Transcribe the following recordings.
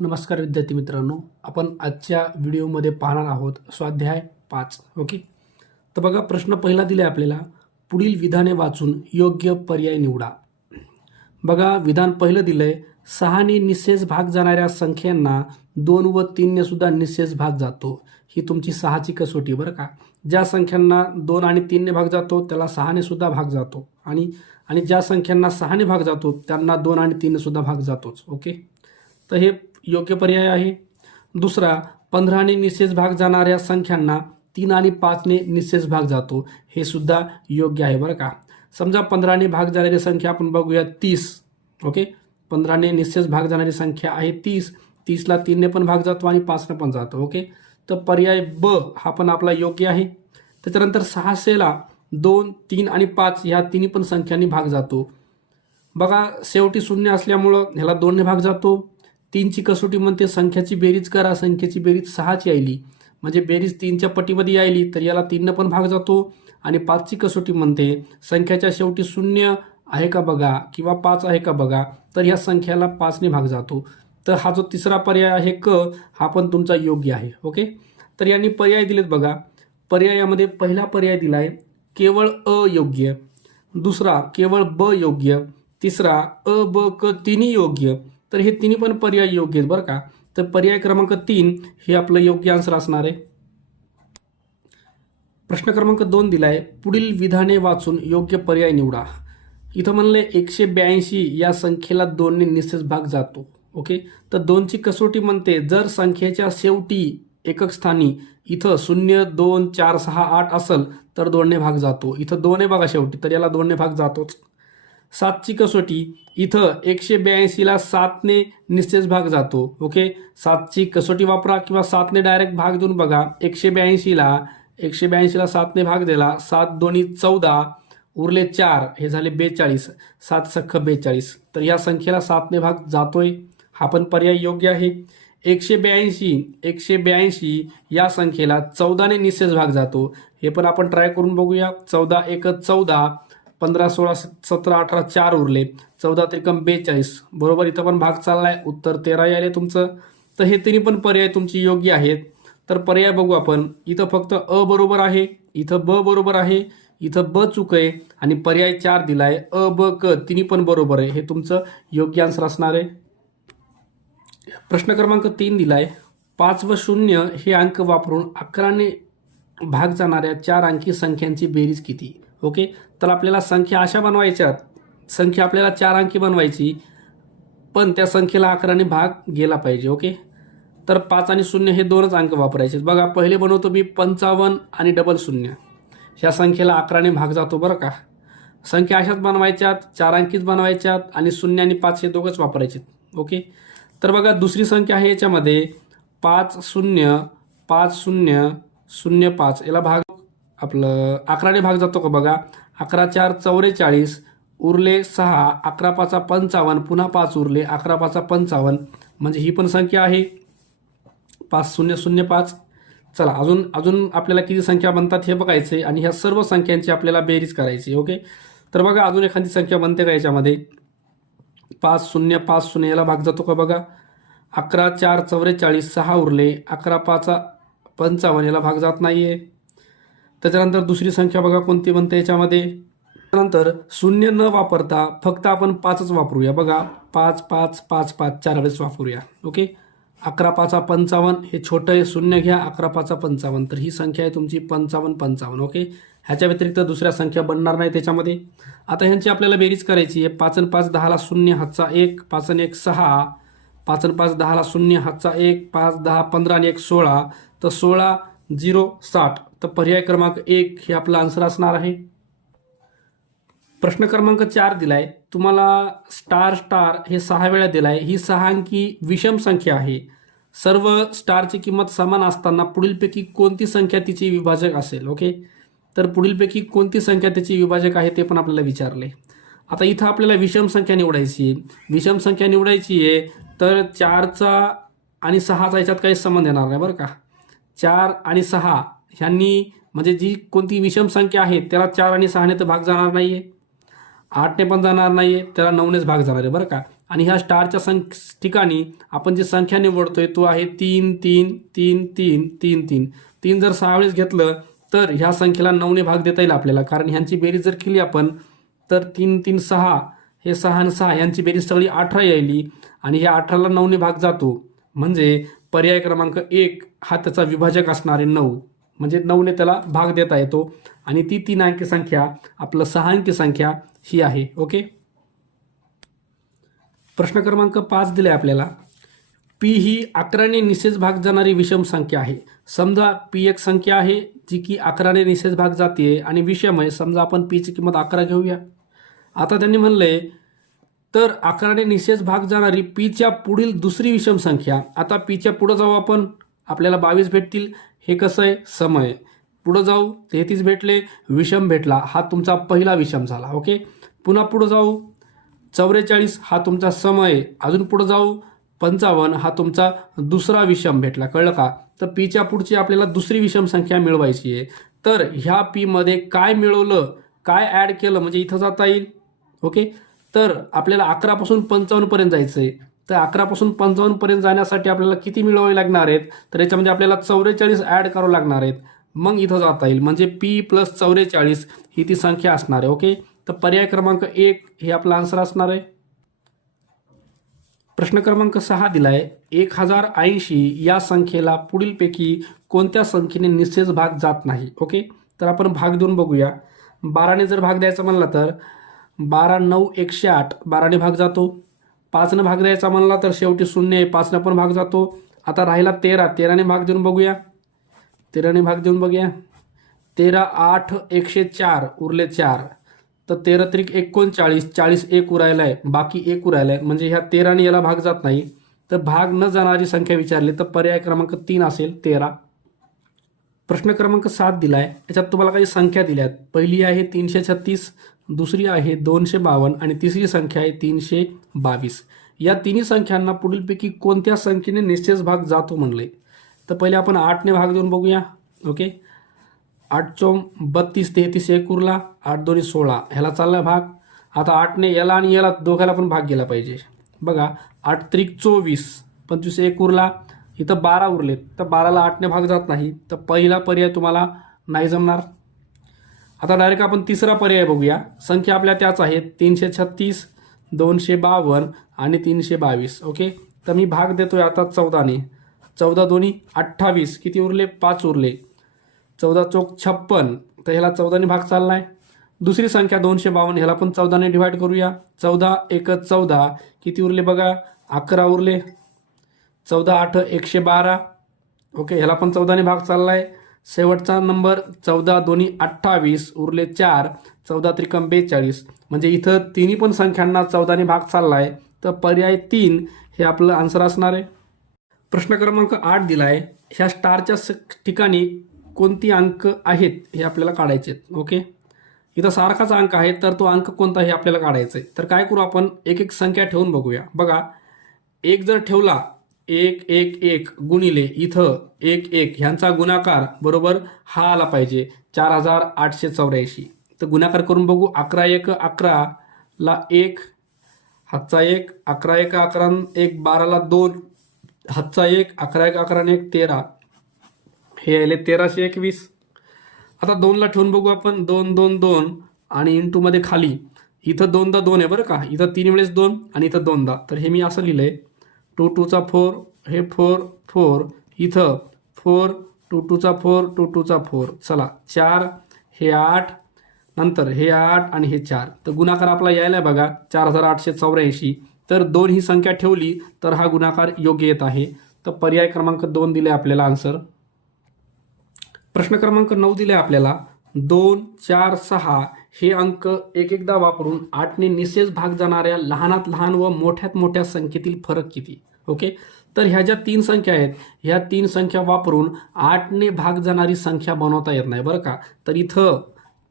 नमस्कार विद्यार्थी मित्रांनो, आपण आजच्या व्हिडिओमध्ये पाहणार आहोत स्वाध्याय 5. ओके. तर बघा, प्रश्न पहिला दिला आहे आपल्याला, पुढील विधाने वाचून योग्य पर्याय निवडा. बघा, विधान पहिलं दिलंय, 6ने निःशेष भाग जाणाऱ्या संख्यांना 2 व 3 ने सुद्धा निःशेष भाग जातो. ही तुमची 6ची कसोटी बरं का. ज्या संख्यांना 2 आणि 3 ने भाग जातो त्याला 6ने सुद्धा भाग जातो, आणि ज्या संख्यांना 6ने भाग जातो त्यांना 2 आणि 3 ने सुद्धा भाग जातोच. ओके. तर हे योग्य पर्याय आहे. दुसरा, 15ने निःशेष भाग जाणाऱ्या संख्यांना 3 आणि 5 ने निःशेष भाग जातो. हे सुद्धा योग्य आहे बरं का. समजा 15ने भाग जाणारी संख्या आपण बघूया 30. ओके. 15ने निःशेष भाग जाणारी संख्या आहे 30. 30ला 3 ने पण भाग जातो आणि 5 ने पण जातो. ओके. तर पर्याय ब हा पण आपला योग्य आहे. त्याच्यानंतर 600ला 2, 3 आणि 5 ह्या तिन्ही पण संख्यांनी भाग जातो. बघा, शेवटी शून्य असल्यामुळं ह्याला 2 ने भाग जातो. 3ची कसोटी म्हणते संख्याची बेरीज करा. संख्येची बेरीज 6ची आली, म्हणजे बेरीज 3च्या पटीमध्ये यायली, तर याला 3 ने पण भाग जातो. आणि 5ची कसोटी म्हणते संख्याच्या शेवटी 0 आहे का बघा किंवा 5 आहे का बघा, तर या संख्याला 5 ने भाग जातो. तर हा जो तिसरा पर्याय आहे क, हा पण तुमचा योग्य आहे. ओके. तर यांनी पर्याय दिलेत बघा. पर्यायामध्ये पहिला पर्याय दिलाय केवळ अयोग्य, दुसरा केवळ ब योग्य, तिसरा अ ब क तिन्ही योग्य. तर हे तिन्ही पण पर्याय योग्य आहेत बरं का. तर पर्याय क्रमांक 3 हे आपलं योग्य आन्सर असणार आहे. प्रश्न क्रमांक 2 दिलाय, पुढील विधाने वाचून योग्य पर्याय निवडा. इथं म्हणले 182 या संख्येला 2 ने निःशेष भाग जातो. ओके. तर 2ची कसोटी म्हणते जर संख्येच्या शेवटी एकक स्थानी इथं 0, 2, 4, 6, 8 असेल तर 2 ने भाग जातो. इथं 2 आहे बघा शेवटी, तर याला 2 ने भाग जातोच. 7ची कसोटी इथं 182ला 7 ने निःशेष भाग जातो. ओके. 7ची कसोटी वापरा किंवा 7 ने डायरेक्ट भाग देऊन बघा. 182ला 7 ने भाग दिला, 7 दोन्ही 14, उरले 4, हे झाले 42, 7 सख्ख 42. तर या संख्येला 7 ने भाग जातोय. हा पण पर्याय योग्य आहे. 182 या संख्येला 14 ने निःशेष भाग जातो. हे पण आपण ट्राय करून बघूया. 14 1 14, 15 16 17 18, 4 उरले, 14 त्रिकम 42 बरोबर. इथं पण भाग चाललाय, उत्तर 13 आले तुमचं. तर हे तिन्ही पण पर्याय तुमची योग्य आहेत. तर पर्याय बघू आपण. इथं फक्त अ बरोबर आहे, इथं ब बरोबर आहे, इथं ब चूक आहे, आणि पर्याय 4 दिलाय अ ब क तिन्ही पण बरोबर आहे. हे तुमचं योग्य आन्सर असणार आहे. प्रश्न क्रमांक 3 दिलाय, 5 व 0 हे अंक वापरून 11ने भाग जाणाऱ्या 4 अंकी संख्यांची बेरीज किती. ओके. तर आपल्याला संख्या अशा बनवायच्यात, संख्या आपल्याला 4 अंकी बनवायची, पण त्या संख्येला 11ने भाग गेला पाहिजे. ओके. तर 5 आणि 0 हे 2च अंक वापरायचे. बघा, पहिले बनवतो मी 55 आणि डबल 0. ह्या संख्येला 11ने भाग जातो बरं का. संख्या अशाच बनवायच्यात, 4 अंकीच बनवायच्यात, आणि 0 आणि 5 हे दोघंच वापरायचे. ओके. तर बघा, दुसरी संख्या आहे याच्यामध्ये 5 0 5 0 0 5, याला भाग आपलं 11ने भाग जातो का बघा. 11 4 44, उरले 6, 11 5 55, पुन्हा 5 उरले, 11 5 55, म्हणजे ही पण संख्या आहे 5 0 0 5. चला, अजून आपल्याला किती संख्या बनतात हे बघायचे, आणि ह्या सर्व संख्यांची आपल्याला बेरीज करायची. ओके. तर बघा, अजून एखादी संख्या बनते का याच्यामध्ये. 5 0 5 0 याला भाग जातो का बघा. 11 4 44, 6 उरले, 11 5 55, याला भाग जात नाहीये. त्याच्यानंतर दुसरी संख्या बघा कोणती बनते याच्यामध्ये. त्यानंतर 0 न वापरता फक्त आपण 5च वापरूया. बघा, 5 5 5 5 4 वेळेस वापरूया. ओके. 11 5 55, हे छोटं आहे, 0 घ्या, 11 5 55, तर ही संख्या आहे तुमची 55 55. ओके. ह्याच्या व्यतिरिक्त दुसऱ्या संख्या बनणार नाही त्याच्यामध्ये. आता ह्यांची आपल्याला बेरीज करायची आहे. 5 आणि 5 10ला 0, हातचा 1, 5 आणि 1 6, 5 आणि 5 10ला 0, हातचा 1, 5 10 15 आणि 1 16, तर 16 0 60. तर पर्याय क्रमांक 1 हे आपलं आन्सर असणार आहे. प्रश्न क्रमांक 4 दिलाय, तुम्हाला स्टार स्टार हे 6 वेळा दिलाय. ही 6 अंकी विषम संख्या आहे. सर्व स्टारची किंमत समान असताना पुढीलपैकी कोणती संख्या तिची विभाजक असेल. ओके. तर पुढीलपैकी कोणती संख्या त्याची विभाजक आहे ते पण आपल्याला विचारले. आता इथं आपल्याला विषम संख्या निवडायची आहे. विषम संख्या निवडायची आहे, तर 4चा आणि 6चा याच्यात काही संबंध येणार नाही बरं का. 4 आणि 6 ह्यांनी, म्हणजे जी कोणती विषम संख्या आहे त्याला 4 आणि 6ने तर भाग जाणार नाहीये, 8ने पण जाणार नाहीये, त्याला 9नेच भाग जाणार आहे बरं का. आणि ह्या स्टारच्या ठिकाणी आपण जी संख्या निवडतोय तो आहे 3 3 3 3 3 3. 3 जर 6 वेळेस घेतलं तर ह्या संख्येला 9ने भाग देता येईल आपल्याला, कारण ह्यांची बेरीज जर केली आपण तर 3 3 6, हे 6 आणि 6 यांची बेरीज सगळी 18 यायली आणि ह्या 18ला 9ने भाग जातो. म्हणजे पर्याय क्रमांक 1 हा त्याचा विभाजक असणार आहे 9. म्हणजे 9ने त्याला भाग देता येतो आणि ती 3 अंकी संख्या आपलं 6 अंकी संख्या ही आहे. ओके. प्रश्न क्रमांक 5 दिलाय आपल्याला. पी ही 11ने निशेष भाग जाणारी विषम संख्या आहे. समजा पी एक संख्या आहे जी की 11ने निशेष भाग जाते आणि विषम आहे. समजा आपण पीची किंमत 11 घेऊया. आता त्यांनी म्हणलंय तर 11ने निशेष भाग जाणारी पीच्या पुढील दुसरी विषम संख्या. आता पीच्या पुढे जाऊ आपण, आपल्याला 22 भेटतील. हे कसं आहे, सम आहे. पुढे जाऊ 33 भेटले, विषम भेटला, हा तुमचा पहिला विषम झाला. ओके. पुन्हा पुढे जाऊ 44 हा तुमचा सम आहे. अजून पुढे जाऊ 55 हा तुमचा दुसरा विषम भेटला. कळलं का? तर पीच्या पुढची आपल्याला दुसरी विषम संख्या मिळवायची आहे. तर ह्या पी मध्ये काय मिळवलं, काय ॲड केलं म्हणजे इथं जाता येईल. ओके. तर आपल्याला 11 पासून 55 पर्यंत जायचं आहे. तर 11 पासून 55 पर्यंत जाण्यासाठी आपल्याला किती मिळवावे लागणार आहेत, तर याच्यामध्ये आपल्याला 44 ॲड करावं लागणार आहेत. मग इथं जाता येईल. म्हणजे पी प्लस 44 ही ती संख्या असणार आहे. ओके. तर पर्याय क्रमांक 1 हे आपला आन्सर असणार आहे. प्रश्न क्रमांक 6 दिलाय. 1080 या संख्येला पुढीलपैकी कोणत्या संख्येने निशेष भाग जात नाही. ओके. तर आपण भाग देऊन बघूया. 12ने जर भाग द्यायचा म्हणला तर 12 9 108 12ने भाग जातो. 5ने भाग द्यायचा म्हणला तर शेवटी 0 आहे, 5ने पण भाग जातो. आता राहिला 13, 13ने भाग देऊन बघूया. 13ने भाग देऊन बघूया. 13 8 104 उरले 4. तर 13 त्रिक 39, 40 एक उरायला आहे, बाकी 1 उरायला आहे. म्हणजे ह्या 13ने याला भाग जात नाही. तर भाग न जाणारी संख्या विचारली तर पर्याय क्रमांक 3 असेल 13. प्रश्न क्रमांक 7 दिलाय. याच्यात तुम्हाला काही संख्या दिल्यात. पहिली आहे 336, दुसरी आहे 252 आणि तिसरी संख्या आहे 322. या तिन्ही संख्यांना पुढीलपैकी कोणत्या संख्येने निशेष भाग जातो म्हणले. तर पहिले आपण 8ने भाग देऊन बघूया. ओके. 8 चौम 32, 33 एक उरला, 8 दोन्ही 16 ह्याला चालला भाग. आता 8ने याला आणि याला दोघाला पण भाग गेला पाहिजे. बघा 8 त्रिक 24, 25 एक उरला, इथं 12 उरलेत. तर 12ला 8ने भाग जात नाही. तर पहिला पर्याय तुम्हाला नाही जमणार. आता डायरेक्ट आपण तिसरा पर्याय बघूया. संख्या आपल्या त्याच आहेत 336, 252 आणि 322. ओके. तर मी भाग देतोय आता 14ने. 14 दोन्ही 28, किती उरले, 5 उरले. 14 चौक 56, तर ह्याला 14ने भाग चाललाय. दुसरी संख्या 252, ह्याला पण 14ने डिवाइड करूया. 14 1 14, किती उरले बघा, 11 उरले. 14 8 112. ओके. ह्याला पण 14ने भाग चाललाय. शेवटचा नंबर 14 दोन्ही 28 उरले 4, 14 त्रिकम 42. म्हणजे इथं तिन्ही पण संख्यांना 14ने भाग चाललाय. तर पर्याय 3 हे आपलं आन्सर असणार आहे. प्रश्न क्रमांक 8 दिलाय. ह्या स्टारच्या ठिकाणी कोणती अंक आहेत हे आपल्याला काढायचे आहेत. ओके. इथं सारखाच अंक आहे, तर तो अंक कोणता हे आपल्याला काढायचा आहे. तर काय करू आपण, एक एक संख्या ठेवून बघूया. बघा 1 जर ठेवला, 1 1 1 गुणिले इथं 1 1 ह्यांचा गुणाकार बरोबर हा आला पाहिजे 4884. तर गुणाकार करून बघू. 11 1 11 ला 1 हातचा 1, 11 1 11 1 12ला 2 हातचा 1, 11 1 11 1 13, हे आले 1321. आता 2ला ठेवून बघू आपण. 2 2 2 आणि इंटू मध्ये खाली इथं 2दा 2 आहे बरं का. इथं 3 वेळेस 2 आणि इथं 2दा. तर हे मी असं लिहिलंय 2 2 चा 4, हे 4 4, इथं 4 2 2 चा 4 2 2 चा 4. चला 4, हे 8, नंतर हे 8 आणि हे 4. तर गुणाकार आपला यायला बघा 4884. तर 2 ही संख्या ठेवली तर हा गुणाकार योग्य येत आहे. तर पर्याय क्रमांक 2 दिले आपल्याला आन्सर. प्रश्न क्रमांक 9 दिले आपल्याला. 2 4 6 हे अंक एक एकदा वापरून 8ने निशेष भाग जाणाऱ्या लहानात लहान व मोठ्यात मोठ्या संख्येतील फरक किती. ओके. तर ह्या ज्या 3 संख्या आहेत, ह्या 3 संख्या वापरून 8ने भाग जाणारी संख्या बनवता येत नाही बरं का. तर इथं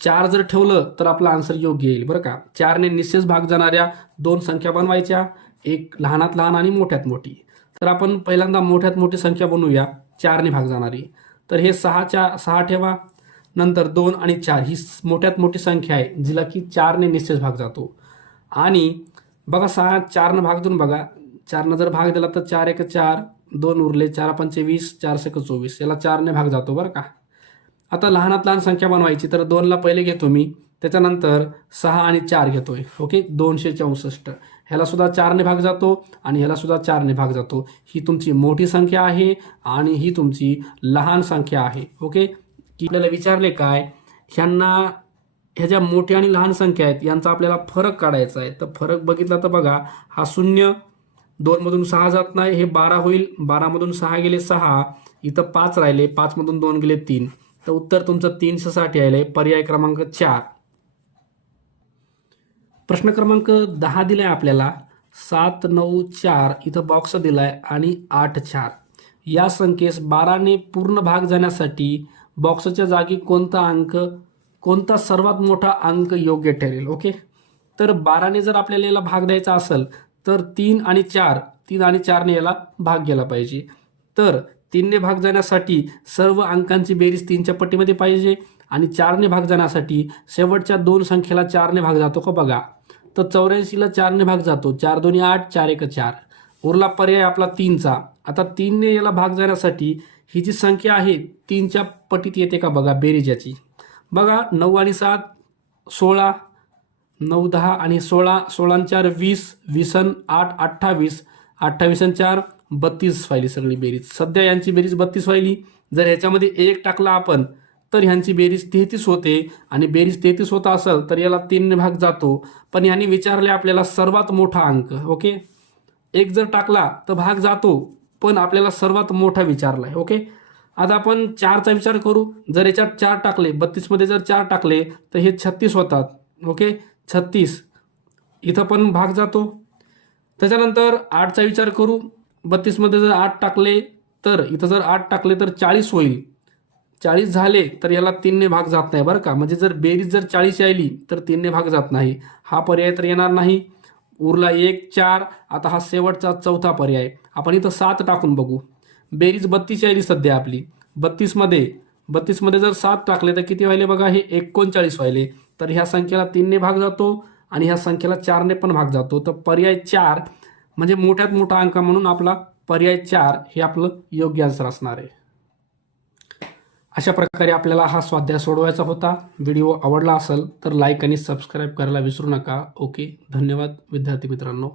4 जर ठेवलं तर आपला आन्सर योग्य येईल बरं का. 4ने निशेष भाग जाणाऱ्या 2 संख्या बनवायच्या, एक लहानात लहान आणि मोठ्यात मोठी. तर आपण पहिल्यांदा मोठ्यात मोठी संख्या बनवूया 4ने भाग जाणारी. तर हे 6 ठेवा, नंतर 2 आणि 4 ही मोठ्यात मोठी संख्या आहे जिला की 4ने निशेष भाग जातो. आणि बघा 6 4 भाग देऊन बघा, 4 जर भाग दिला तर 4 1 4, 2 उरले, 4 5 20, 4 6 24, याला 4 भाग जातो बरं का. आता लहानात लहान संख्या बनवायची तर 2ला पहिले घेतो मी, त्याच्यानंतर 6 आणि 4 घेतोय. ओके, 264. ह्याला सुद्धा 4 भाग जातो आणि ह्याला सुद्धा 4 भाग जातो. ही तुमची मोठी संख्या आहे आणि ही तुमची लहान संख्या आहे. ओके, की आपल्याला विचारले काय, ह्यांना ह्या ज्या मोठ्या आणि लहान संख्या आहेत यांचा आपल्याला फरक काढायचा आहे. तर फरक बघितला तर बघा, हा 0, 2 मधून 6 जात नाही, हे 12 होईल. 12 मधून 6 गेले 6, इथं 5 राहिले, 5 मधून 2 गेले 3. तर उत्तर तुमचं 360 यायलंय, पर्याय क्रमांक 4. प्रश्न क्रमांक 10 दिलाय आपल्याला. 7 9 4 इथं बॉक्स दिलाय आणि 8 4. या संख्येस 12ने पूर्ण भाग जाण्यासाठी बॉक्सच्या जागी कोणता सर्वात मोठा अंक योग्य ठरेल. ओके, तर 12ने जर आपल्याला याला भाग द्यायचा असेल तर 3 आणि 4ने याला भाग गेला पाहिजे. तर 3ने भाग जाण्यासाठी सर्व अंकांची बेरीज 3च्या पट्टीमध्ये पाहिजे आणि 4ने भाग जाण्यासाठी शेवटच्या 2 संख्येला 4ने भाग जातो का बघा. तर 84ला 4ने भाग जातो, 4 2 8, 4 1 4. उरला पर्याय आपला 3चा. आता 3ने याला भाग जाण्यासाठी ही जी संख्या आहे 3च्या पटीत येते का बघा बेरीज याची. बघा 9 आणि 7 16, 9 10 आणि 16, 16 आणि 4 20, 20 आणि 8 28, 28 आणि 4 32 व्हायली सगळी बेरीज. सध्या यांची बेरीज 32 व्हायली. जर ह्याच्यामध्ये 1 टाकला आपण तर ह्यांची बेरीज 33 होते आणि बेरीज 33 होत असेल तर याला 3ने भाग जातो. पण यांनी विचारले आपल्याला सर्वात मोठा अंक. ओके, 1 जर टाकला तर भाग जातो, पण आपल्याला सर्वात मोठा विचारलाय. ओके, आता आपण 4चा विचार करू. जर याच्यात 4 टाकले, 32 मध्ये जर 4 टाकले तर हे 36 होतात. ओके, 36 इथं पण भाग जातो. त्याच्यानंतर 8चा विचार करू. 32 मध्ये जर 8 टाकले तर इथं जर 8 टाकले तर 40 होईल. 40 झाले तर याला 3ने भाग जात नाही बरं का. म्हणजे जर बेरीज जर 40 यायली तर 3ने भाग जात नाही. हा पर्याय तर येणार नाही. उरला 1 4. आता हा शेवटचा 4था पर्याय. आपण इथं 7 टाकून बघू. बेरीज 32 यायली सध्या आपली. 32 मध्ये जर 7 टाकले तर किती व्हायले बघा, हे 39 व्हायले. तर ह्या संख्येला 3ने भाग जातो आणि ह्या संख्येला 4ने पण भाग जातो. तर पर्याय 4 म्हणजे मोठ्यात मोठा अंक म्हणून आपला पर्याय 4 हे आपलं योग्य आन्सर असणार आहे. अशा प्रकारे आपल्याला हा स्वाध्याय सोडवायचा होता. व्हिडिओ आवडला असेल तर लाईक आणि सबस्क्राईब करायला विसरू नका. ओके, धन्यवाद विद्यार्थी मित्रांनो.